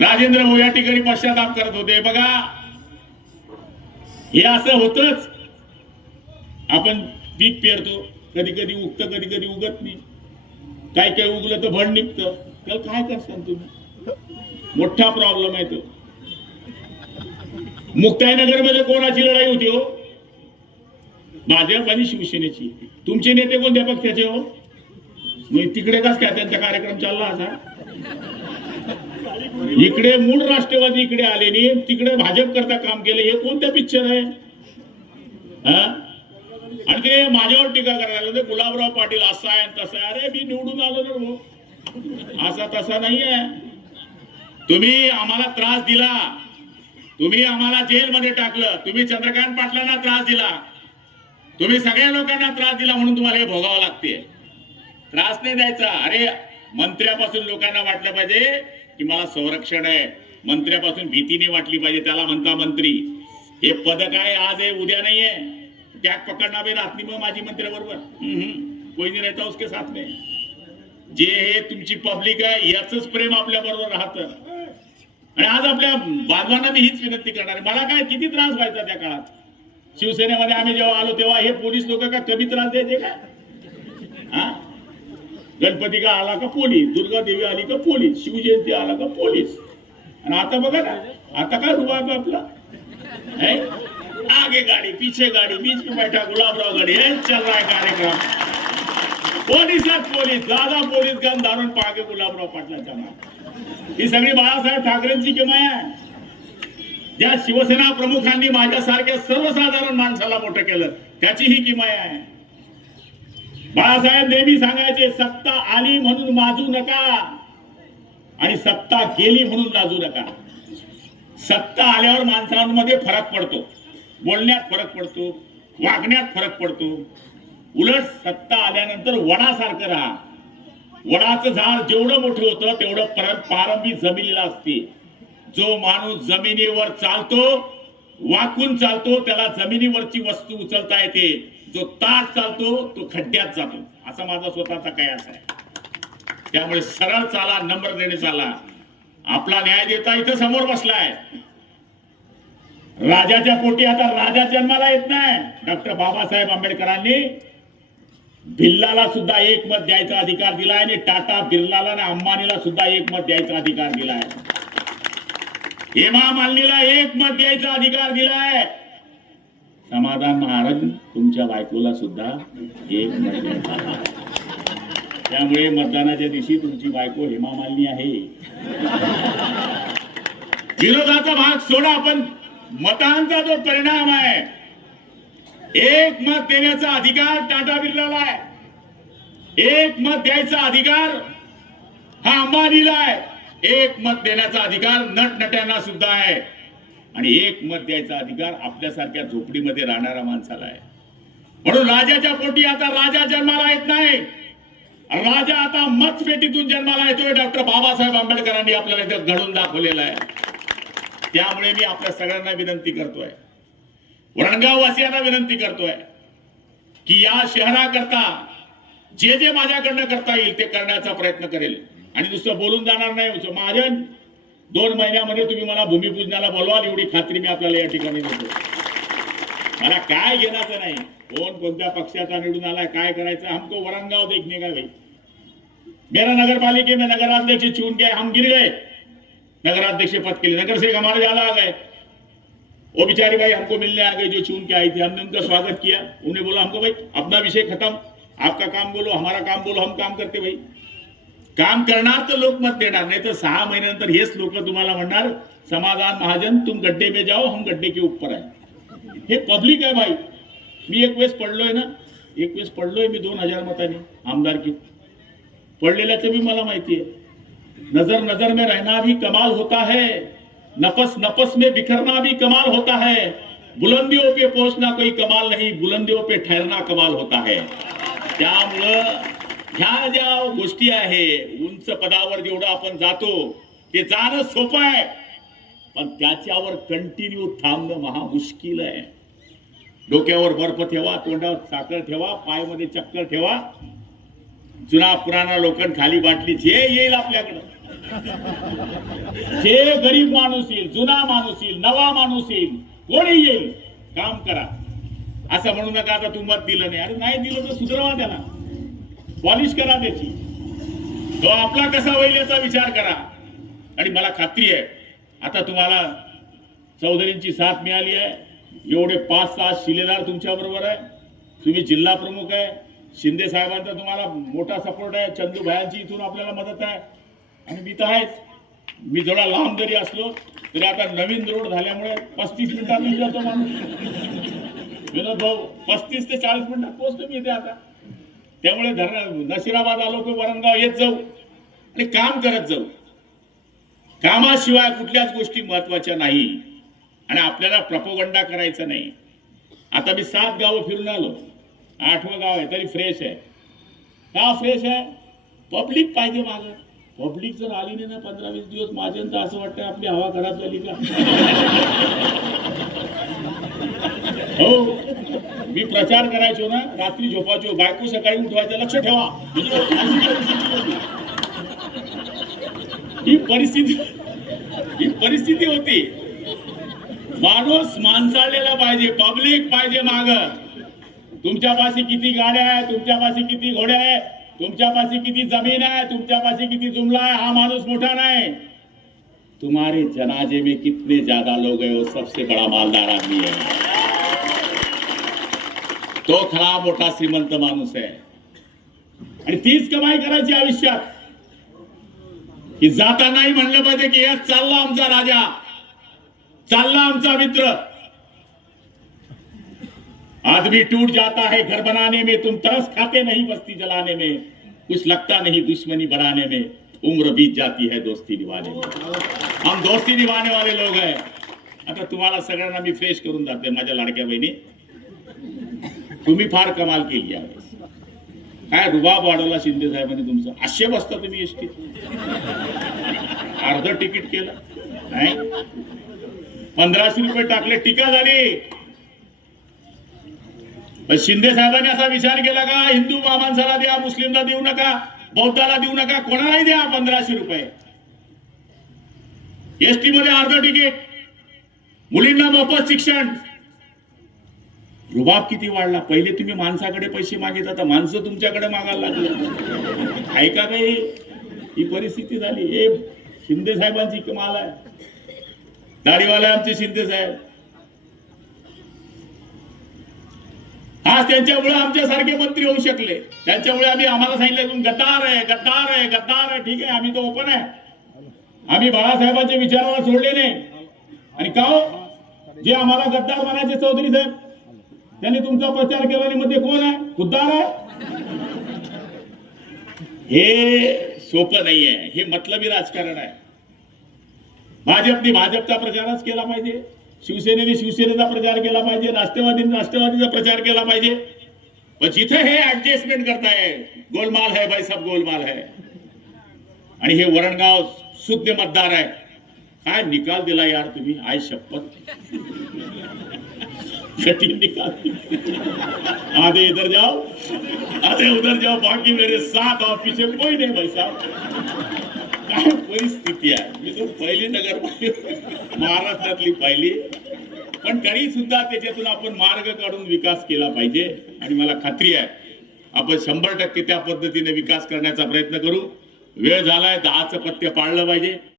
राजेंद्र भाऊ या ठिकाणी पश्चाताप करत होते. बघा हे असं होतच. आपण पीक पेरतो, कधी कधी उगतं, कधी कधी उगत नाही. काय काय उगलं तर भड निघतं. त्याला काय करसान तुम्ही? मोठा प्रॉब्लेम आहे तो. मुक्ताईनगरमध्ये कोणाची लढाई होती हो? भाजप आणि शिवसेनेची. तुमचे नेते कोणत्या पक्षाचे हो? मग तिकडे कस काय त्यांचा कार्यक्रम चालला असा? इकडे मूळ राष्ट्रवादी इकडे आले नाही, तिकडे भाजप करता काम केले. हे कोणत्या पिक्चर आहे? आणि ते माझ्यावर टीका करायला गुलाबराव पाटील असा आहे तसा आहे. अरे मी निवडून आलो ना भाऊ, असा तसा नाही आहे. तुम्ही आम्हाला त्रास दिला, तुम्ही आम्हाला जेलमध्ये टाकलं, तुम्ही चंद्रकांत पाटलांना त्रास दिला, तुम्ही सगळ्या लोकांना त्रास दिला, म्हणून तुम्हाला हे भोगावं लागते. त्रास नाही द्यायचा. अरे मंत्र्यापासून लोकांना वाटलं पाहिजे की मला संरक्षण आहे. मंत्र्यापासून भीतीने वाटली पाहिजे. त्याला म्हणता मंत्री. हे पद काय आज आहे उद्या नाहीये. टॅग पकडना बे रात में माझी मंत्र्याबरोबर कोई नहीं रहता उसके साथ में. जे हे तुमची पब्लिक आहे याच प्रेम आपल्या बरोबर राहतं. आणि आज आपल्या बांधवांना मी हीच विनंती करणार आहे. मला काय किती त्रास व्हायचा त्या काळात. शिवसेनेमध्ये आम्ही जेव्हा आलो तेव्हा हे पोलीस लोक का कमी त्रास द्यायचे का? हा, गणपती का आला का पोलीस, दुर्गा देवी आली का पोलीस, शिवजयंती आला का पोलीस. आणि आता बघा ना, आता काय रुबाब आपला है? आगे गाड़ी पीछे गाड़ी बीच में बैठा गुलाबराव गाड़ी है, चल रहा है कार्यक्रम. पोलीस दादा पोलीस गन धारून पागे गुलाबराव पाटलांच्या मागे. ही सगळी बाळासाहेब ठाकरेंची किमया आहे. ज्या शिवसेना प्रमुखांनी माझ्यासारख्या सर्वसाधारण माणसाला मोठं केलं त्याची ही किमया आहे. बाळासाहेब नेहमी सांगायचे, सत्ता आली म्हणून माजू नका आणि सत्ता गेली म्हणून लाजू नका. सत्ता आल्यावर माणसांमध्ये फरक पडतो, बोलण्यात फरक पडतो, वागण्यात फरक पडतो. उलट सत्ता आल्यानंतर वडासारखं राहा. वडाचं झाड जेवढं मोठं होतं तेवढं पारंबी जमिनीला असते. जो माणूस जमिनीवर चालतो, वाकून चालतो, त्याला जमिनीवरची वस्तू उचलता येते. जो ताट चालतो तो खड्ड्यात जातो. असा माझा स्वतःचा कयास आहे. त्यामुळे सरळ चाला, नम्रतेने चाला. आपला न्याय देता इथं समोर बसलाय. राजाच्या पोटी आता राजा जन्माला येत नाही. डॉक्टर बाबासाहेब आंबेडकरांनी भिल्लाला सुद्धा एक मत द्यायचा अधिकार दिलाय आणि टाटा बिर्लाला आणि अंबानीला सुद्धा एक मत द्यायचा अधिकार दिलाय. हेमा मालिनीला एक मत द्यायचा अधिकार दिलाय. समाधान महाराज तुमच्या बायकोला सुद्धा एक मत द्यायचा. त्यामुळे मतदानाच्या दिवशी तुमची बायको हेमा मालिनी आहे. विरोधाचा भाग सोडा, पण मतांचा जो परिणाम आहे, एक मत देण्याचा अधिकार टाटा बिर्लाला आहे, एक मत द्यायचा अधिकार हा अंबानीला आहे, एक मत देण्याचा अधिकार नटनट्यांना सुद्धा आहे, आणि एक मत द्यायचा अधिकार आपल्यासारख्या झोपडीमध्ये राहणाऱ्या माणसाला आहे. म्हणून राजाच्या पोटी आता राजा जन्माला येत नाही. राजा आता मतपेटीतून जन्माला येतोय. डॉक्टर बाबासाहेब आंबेडकरांनी आपल्याला इथे घडवून दाखवलेलं आहे. त्यामुळे मी आपल्या सगळ्यांना विनंती करतोय, वरणगाव वासियांना विनंती करतोय की या शहराकरता जे जे माझ्याकडनं करता येईल ते करण्याचा प्रयत्न करेल. आणि नुसतं बोलून जाणार नाही. महाजन 2 महिन्यामध्ये तुम्ही मला भूमिपूजनाला बोलवाल एवढी खात्री मी आपल्याला या ठिकाणी देतो. मला काय घेण्याचं नाही कोण कोणत्या पक्षाचा निवडून आलाय, काय करायचं. हमको वरणगाव देखने का भाई. मेरा नगर पालिका में नगराध्यक्ष चुन के हम गिर गए नगराध्यक्ष पद के लिए. नगर से हमारे ज्यादा आ गए. वो बेचारे भाई हमको मिलने आ गए जो चुन के आई थी. हमने उनका स्वागत किया. उन्हें बोला हमको भाई अपना विषय खत्म, आपका काम बोलो, हमारा काम बोलो, हम काम करते. भाई काम करणार तर लोक मत देणार, नाही तर 6 महिन्यानंतर हेच लोक तुम्हाला म्हणणार समाधान महाजन तुम गड्ढे में जाओ हम गड्ढे के ऊपर आहे. हे पब्लिक आहे भाई. मी एक वेळेस पडलोय ना, एक वेळेस पडलोय मी 2000 मतांनी आमदारकी. पडलेल्याचं भी मला माहिती आहे. नजर नजर में रहना भी कमाल होता है, नफस नफस में बिखरना भी कमाल होता है, बुलंदियों पे पहुंचना कोई कमाल नहीं, बुलंदियों पे ठहरना कमाल होता है. त्यामुळं ह्या ज्या गोष्टी आहे, उंच पदावर जेवढं आपण जातो ते जाणं सोपं आहे, पण त्याच्यावर कंटिन्यू थांबणं महा मुश्किल आहे. डोक्यावर बर्फ ठेवा, तोंडावर साखर ठेवा, पायमध्ये चक्कर ठेवा, जुना पुराणा लोखंड खाली बाटली जे येईल आपल्याकडं जे गरीब माणूस येईल, जुना माणूस येईल, नवा माणूस येईल, कोणी येईल, काम करा असं म्हणू नका. आता तू मत दिलं नाही, अरे नाही दिलं तर सुधारवा, त्याला पॉलिश करा त्याची, तो आपला कसा होईल याचा विचार करा. आणि मला खात्री आहे आता तुम्हाला चौधरींची साथ मिळाली आहे. एवढे 5-6 शिलेदार तुमच्या बरोबर आहे, तुम्ही जिल्हा प्रमुख आहे, शिंदे साहेबांचा तुम्हाला मोठा सपोर्ट आहे, चंदू भायांची इथून आपल्याला मदत आहे, आणि मी तर आहेच. मी जरा लांब जरी असलो तरी आता नवीन रोड झाल्यामुळे 35 मिनिटात मी जातो माणूस. विनोद भाऊ 35 ते 40 मिनिटात पोहोचतो मी इथे आता. त्यामुळे नशिराबाद आलो की वरणगाव येत जाऊ आणि काम करत जाऊ. कामाशिवाय कुठल्याच गोष्टी महत्वाच्या नाही आणि आपल्याला प्रपोगंडा करायचा नाही. आता मी 7 गावं फिरून आलो, 8वं गाव आहे तरी फ्रेश आहे. का फ्रेश आहे? पब्लिक पाहिजे मागं. पब्लिक जर आली नाही ना 15-20 दिवस माझ्या तर असं वाटतं आपली हवा खराब झाली का. हो, मी प्रचार करायचो ना, रात्री झोपायचो, बायको सकाळी उठवायचं. लक्ष ठेवा, ही परिस्थिती होती. माणूस माणसाळलेला पाहिजे, पब्लिक पाहिजे माग. तुमच्यापाशी किती गाड्या आहे, तुमच्यापाशी किती घोड्या आहे, तुमच्यापाशी किती जमीन आहे, तुमच्यापाशी किती जुमला आहे, हा माणूस मोठा नाही. तुम्हारे जनाजे में कितने ज्यादा लोग हैं, वो सबसे बड़ा मालदार आदमी है. तो खरा मोठा श्रीमंत माणूस आहे. आणि तीच कमाई करायची आयुष्यात, की जाता नाही म्हणलं पाहिजे की यात चालला आमचा राजा, चालला आमचा मित्र. आदमी टूट जाता है घर बनाने में, तुम तरस खाते नहीं बस्ती जलाने में, कुछ लगता नहीं दुश्मनी बढ़ाने में, उम्र बीत जाती है दोस्ती निभाने में. हम दोस्ती निभाने वाले लोग हैं. आता तुम्हाला सगळ्यांना मी फ्रेश करून जाते. माझ्या लाडक्या बहिणी, तुम्ही फार कमाल केली आहे. काय रुबाब वाढवला शिंदे साहेबांनी तुमचा. 800 बसता तुम्ही एसटी, अर्ध तिकीट केलं नाही, 1500 रुपये टाकले, टीका झाली. शिंदे साहेबांनी असा विचार केला का हिंदू माणसाला द्या, मुस्लिमला देऊ नका, बौद्धाला देऊ नका, कोणालाही द्या 1500 रुपये. एसटी मध्ये अर्ध तिकीट, मुलींना मोफत शिक्षण. रुबाब किती वाढला. पहिले तुम्ही माणसाकडे पैसे मागित, आता माणसं तुमच्याकडे मागायला लागले. ऐका काही, ही परिस्थिती झाली. हे शिंदे साहेबांची कमाल आहे. दाढीवाले आमचे शिंदे साहेब, आज त्यांच्यामुळे आमच्यासारखे मंत्री होऊ शकले. त्यांच्यामुळे आम्हाला सांगितलं गद्दार आहे, गद्दार आहे, गद्दार आहे. ठीक आहे, आम्ही तो ओपन आहे. आम्ही बाळासाहेबांच्या विचाराला सोडले नाही. आणि का हो, जे आम्हाला गद्दार म्हणायचे चौधरी साहेब, त्यांनी तुमचा प्रचार केला आणि मध्ये कोण आहे, खुद्दार आहे. हे सोपं नाही आहे, हे मतलबी राजकारण आहे. भाजपने भाजपचा प्रचारच केला पाहिजे, शिवसेनेने शिवसेनेचा प्रचार केला पाहिजे, राष्ट्रवादीने राष्ट्रवादीचा प्रचार केला पाहिजे. पण जिथे हे ऍडजस्टमेंट करताय, गोलमाल है भाई, सब गोलमाल है. आणि हे वरणगाव शुद्ध मतदार आहे. काय निकाल दिला यार तुम्ही, आय शपथ, कठिन निकाल. आधे इधर जाओ, आधे उधर जाओ, बाकी मेरे साथ और पीछे कोई नहीं भाई साहब. काय परिस्थिती आहे. मी तो पहिली नगर महाराष्ट्रातली पाहिली, पण तरी सुद्धा त्याच्यातून आपण मार्ग काढून विकास केला पाहिजे. आणि मला खात्री आहे आपण 100% त्या पद्धतीने विकास करण्याचा प्रयत्न करू. वेळ झालाय, 10चं पथ्य पाळलं पाहिजे.